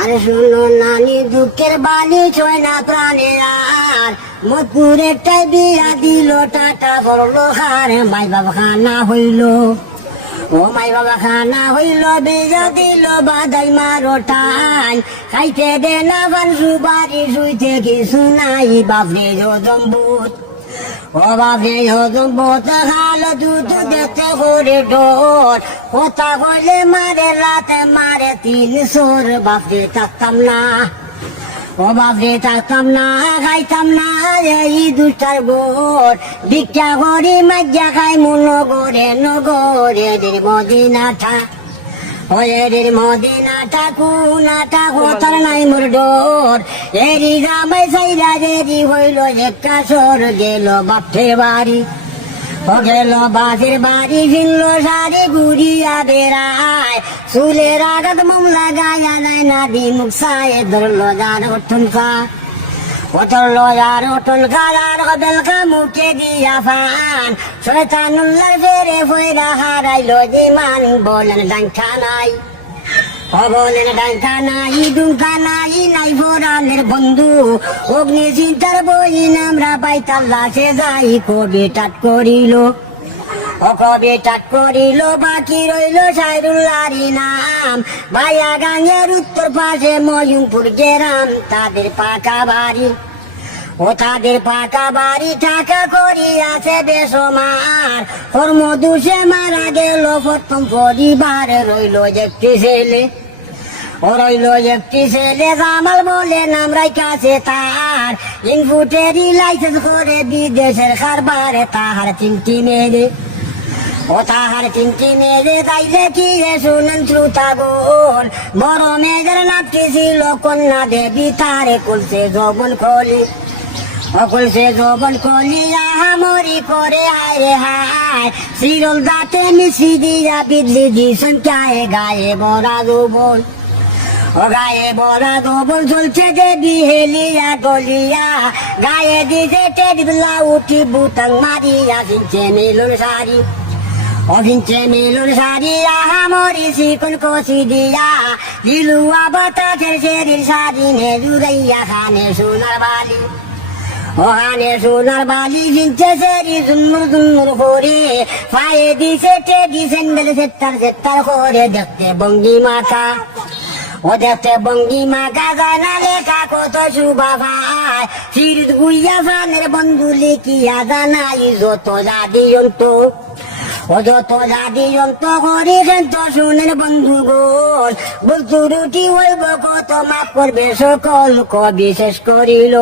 আরে শুনো নানি দুঃখের বাণী ছয় না প্রাণে আর মধুরের টাই বিয়া দিল টাটা করলো হার মাই বাবা খানা হইল ও মাই বাবা খানা হইল বিয়া দিল বাদাই মারো টাই খাইতে দে না বান সুবারি শুইতে কিছু নাই বাপরে জম্বুত ও বাপরে জম্বুত খালো দুধ দেখতে করে ডোর কথা বলে মারে রাতে মারে 300 বাপরে থাকতাম না ও বাপরে থাকতাম না খাইতাম না এই দুটার গোর ভিক্ষা করি মাজ্জা খাই নগরে নগরে মদিনাটা ওয়ের মদিনাটা কুনাটা কোথার নাই মোর ডোর এরি জামাই সাইরা রেডি হইল একটা সর গেল বাপে বাড়ি ও গেল বাসের বাড়ি ফিরল শাড়ি ঘুরিয়া বেড়ায় চুলের আঘাত মামলা গায়া যায় না দিমুখ সায়ে ধরলো যার ঠুনকা ও ধরলো যার ঠুনকা আর বেলকা মুখে দিয়া ফান শয়তানুল্লার ফেরে ফেরা হারাইলো যে মান বলেন ডাঙ্কা নাই ও বলেন ডাঙ্কা নাই দুঙ্কা নাই নাই ফোরানের বন্ধু অগ্নি চিন্তার বই আমরা পাইতাল্লা সে যাই কবি টাট করিল ও কবি টাট করিল বাকি রইল সাইরুল্লারি নাম ভাইয়া গাঙের উত্তর পাশে ময়ুমপুর গ্রাম তাদের পাকা বাড়ি ও তাদের পাকা বাড়ি টাকা করি আছে বেসমার ওর মধুসে মারা গেল প্রথম পরিবার রইল একটি ছেলে ও রইল একটি ছেলে জামাল বলে নাম রাইকাছে তার ইনফুটেরই লাইসেন্স করে বিদেশের কারবারে তাহার চিন্তি মেরে ও তাহার চিন্তি মেরে তাইলে কি শুনেন শ্রোতাগণ বড় মেয়েদের নামটি ছিল কন্যা দেবী তারে কুলসে যৌবন কলি অকুলসে যৌবন কলি মরি করে হায় রে হায় শিরল দাঁতে মিশি দিয়া বিদলি দিয়েছেন গায়ে গায়ে বড়া যৌবন ও গায়ে বড়া যৌবন চলছে দেবী হেলিয়া গলিয়া গায়ে দিছে টেডিবলা উঠি বুতাং মারিয়া সিনছে মিলন শাড়ি অভিনছে মিলন শাড়ি মরি শিকন কষি দিয়া দিলুয়া বাতাসের শেরির শাড়ি নে জুড়াইয়া খানে সোনার বালি ওখানে সোনার বালি ভিনছে সেরি জুন্মুর জুন্মুর করে পায়ে দিছে টেডি স্যান্ডেল সেত্তার করে দেখতে বঙ্গি মাথা ও দেখতে বঙ্গি মাথা যায় না লেখা কত শুভা ভাই সিরিজ গুইয়া ফানের বন্ধু লিখিয়া জানাই যত জাদি অন্ত ও যত জাদি অন্ত করি সেন্ত শুনেন বন্ধু গোল বলতু রুটি হইব কত মাফ করবে সকল কবি শেষ করিল।